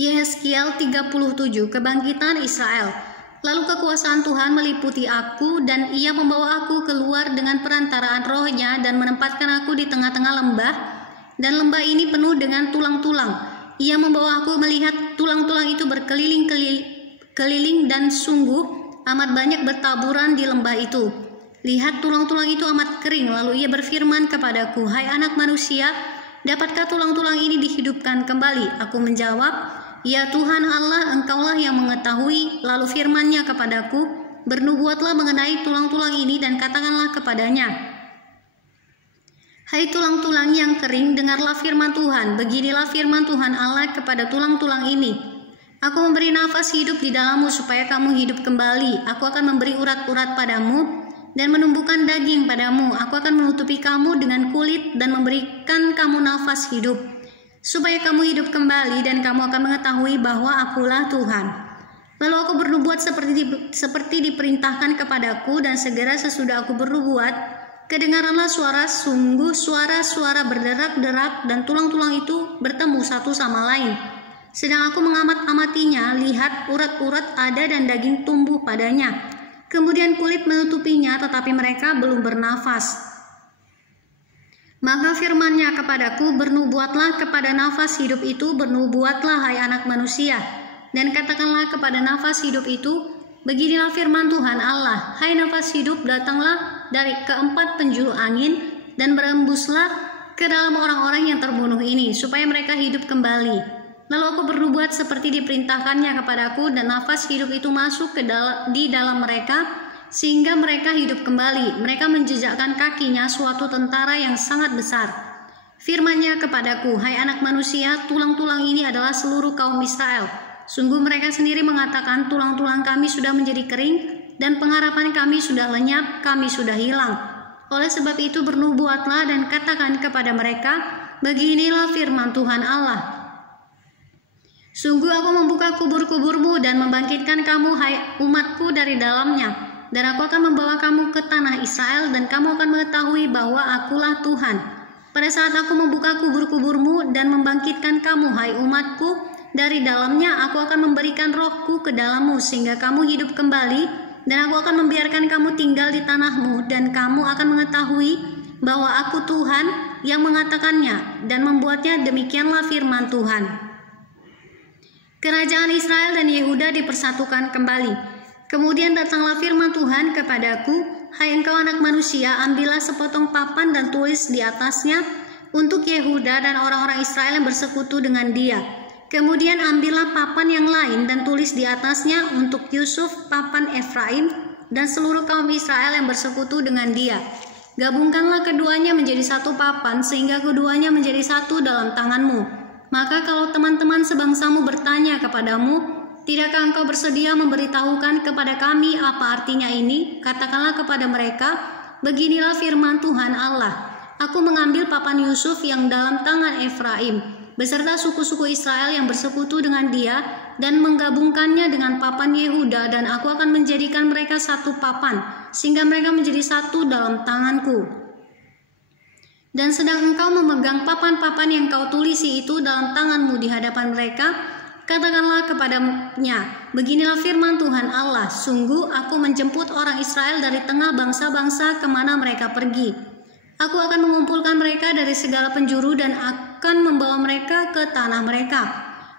Yehezkiel 37, Kebangkitan Israel. Lalu kekuasaan Tuhan meliputi aku, dan Ia membawa aku keluar dengan perantaraan Roh-Nya dan menempatkan aku di tengah-tengah lembah, dan lembah ini penuh dengan tulang-tulang. Ia membawa aku melihat tulang-tulang itu berkeliling dan sungguh amat banyak bertaburan di lembah itu. Lihat, tulang-tulang itu amat kering. Lalu Ia berfirman kepadaku, "Hai anak manusia, dapatkah tulang-tulang ini dihidupkan kembali?" Aku menjawab, "Ya Tuhan Allah, Engkaulah yang mengetahui." Lalu firman-Nya kepadaku, "Bernubuatlah mengenai tulang-tulang ini dan katakanlah kepadanya, hai tulang-tulang yang kering, dengarlah firman Tuhan. Beginilah firman Tuhan Allah kepada tulang-tulang ini. Aku memberi nafas hidup di dalammu supaya kamu hidup kembali. Aku akan memberi urat-urat padamu dan menumbuhkan daging padamu. Aku akan menutupi kamu dengan kulit dan memberikan kamu nafas hidup, supaya kamu hidup kembali dan kamu akan mengetahui bahwa Akulah Tuhan." Lalu aku bernubuat seperti diperintahkan kepadaku, dan segera sesudah aku bernubuat, kedengaranlah suara, sungguh suara-suara berderak-derak, dan tulang-tulang itu bertemu satu sama lain. Sedang aku mengamat-amatinya, lihat, urat-urat ada dan daging tumbuh padanya. Kemudian kulit menutupinya, tetapi mereka belum bernafas. Maka firman-Nya kepadaku, "Bernubuatlah kepada nafas hidup itu, bernubuatlah hai anak manusia, dan katakanlah kepada nafas hidup itu, beginilah firman Tuhan Allah, hai nafas hidup, datanglah dari keempat penjuru angin dan berembuslah ke dalam orang-orang yang terbunuh ini, supaya mereka hidup kembali." Lalu aku bernubuat seperti diperintahkannya kepadaku, dan nafas hidup itu masuk di dalam mereka, sehingga mereka hidup kembali. Mereka menjejakkan kakinya suatu tentara yang sangat besar. Firman-Nya kepadaku, "Hai anak manusia, tulang-tulang ini adalah seluruh kaum Israel. Sungguh mereka sendiri mengatakan, tulang-tulang kami sudah menjadi kering, dan pengharapan kami sudah lenyap, kami sudah hilang. Oleh sebab itu bernubuatlah dan katakan kepada mereka, beginilah firman Tuhan Allah. Sungguh aku membuka kubur-kuburmu dan membangkitkan kamu, hai umatku, dari dalamnya. Dan aku akan membawa kamu ke tanah Israel, dan kamu akan mengetahui bahwa Akulah Tuhan. Pada saat aku membuka kubur-kuburmu dan membangkitkan kamu, hai umatku, dari dalamnya, aku akan memberikan rohku ke dalammu, sehingga kamu hidup kembali, dan aku akan membiarkan kamu tinggal di tanahmu, dan kamu akan mengetahui bahwa Aku Tuhan yang mengatakannya, dan membuatnya. Demikianlah firman Tuhan. Kerajaan Israel dan Yehuda dipersatukan kembali. Kemudian datanglah firman Tuhan kepadaku, "Hai engkau anak manusia, ambillah sepotong papan dan tulis di atasnya untuk Yehuda dan orang-orang Israel yang bersekutu dengan dia. Kemudian ambillah papan yang lain dan tulis di atasnya untuk Yusuf, papan Efraim, dan seluruh kaum Israel yang bersekutu dengan dia. Gabungkanlah keduanya menjadi satu papan, sehingga keduanya menjadi satu dalam tanganmu. Maka kalau teman-teman sebangsamu bertanya kepadamu, tidakkah engkau bersedia memberitahukan kepada kami apa artinya ini? Katakanlah kepada mereka, beginilah firman Tuhan Allah. Aku mengambil papan Yusuf yang dalam tangan Efraim, beserta suku-suku Israel yang bersekutu dengan dia, dan menggabungkannya dengan papan Yehuda, dan aku akan menjadikan mereka satu papan, sehingga mereka menjadi satu dalam tanganku. Dan sedang engkau memegang papan-papan yang kau tulisi itu dalam tanganmu di hadapan mereka, katakanlah kepadanya, beginilah firman Tuhan Allah, sungguh aku menjemput orang Israel dari tengah bangsa-bangsa kemana mereka pergi. Aku akan mengumpulkan mereka dari segala penjuru dan akan membawa mereka ke tanah mereka.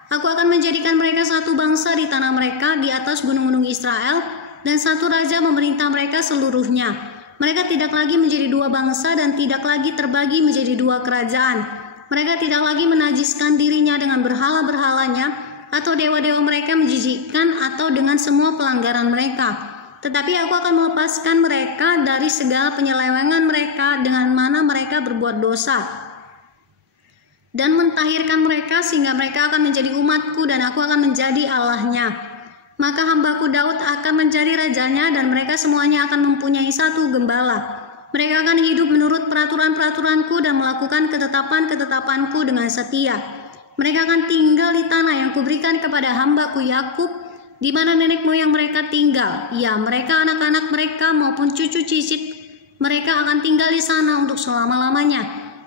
Aku akan menjadikan mereka satu bangsa di tanah mereka di atas gunung-gunung Israel, dan satu raja memerintah mereka seluruhnya. Mereka tidak lagi menjadi dua bangsa dan tidak lagi terbagi menjadi dua kerajaan. Mereka tidak lagi menajiskan dirinya dengan berhala-berhalanya atau dewa-dewa mereka menjijikkan atau dengan semua pelanggaran mereka. Tetapi aku akan melepaskan mereka dari segala penyelewengan mereka dengan mana mereka berbuat dosa, dan mentahirkan mereka sehingga mereka akan menjadi umatku dan aku akan menjadi Allahnya. Maka hambaku Daud akan menjadi rajanya, dan mereka semuanya akan mempunyai satu gembala. Mereka akan hidup menurut peraturan-peraturanku dan melakukan ketetapan-ketetapanku dengan setia. Mereka akan tinggal di tanah yang kuberikan kepada hambaku Yakub, di mana nenek moyang mereka tinggal. Ya, mereka, anak-anak mereka maupun cucu cicit mereka akan tinggal di sana untuk selama-lamanya.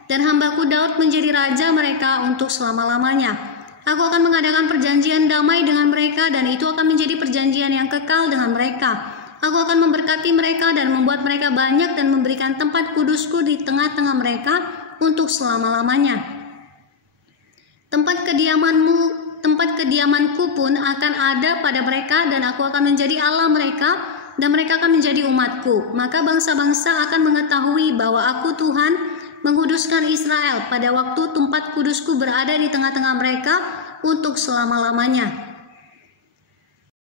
Dan hambaku Daud menjadi raja mereka untuk selama-lamanya. Aku akan mengadakan perjanjian damai dengan mereka dan itu akan menjadi perjanjian yang kekal dengan mereka. Aku akan memberkati mereka dan membuat mereka banyak dan memberikan tempat kudusku di tengah-tengah mereka untuk selama-lamanya. Tempat kediamanku pun akan ada pada mereka dan aku akan menjadi Allah mereka dan mereka akan menjadi umatku. Maka bangsa-bangsa akan mengetahui bahwa aku Tuhan menguduskan Israel pada waktu tempat kudusku berada di tengah-tengah mereka untuk selama-lamanya.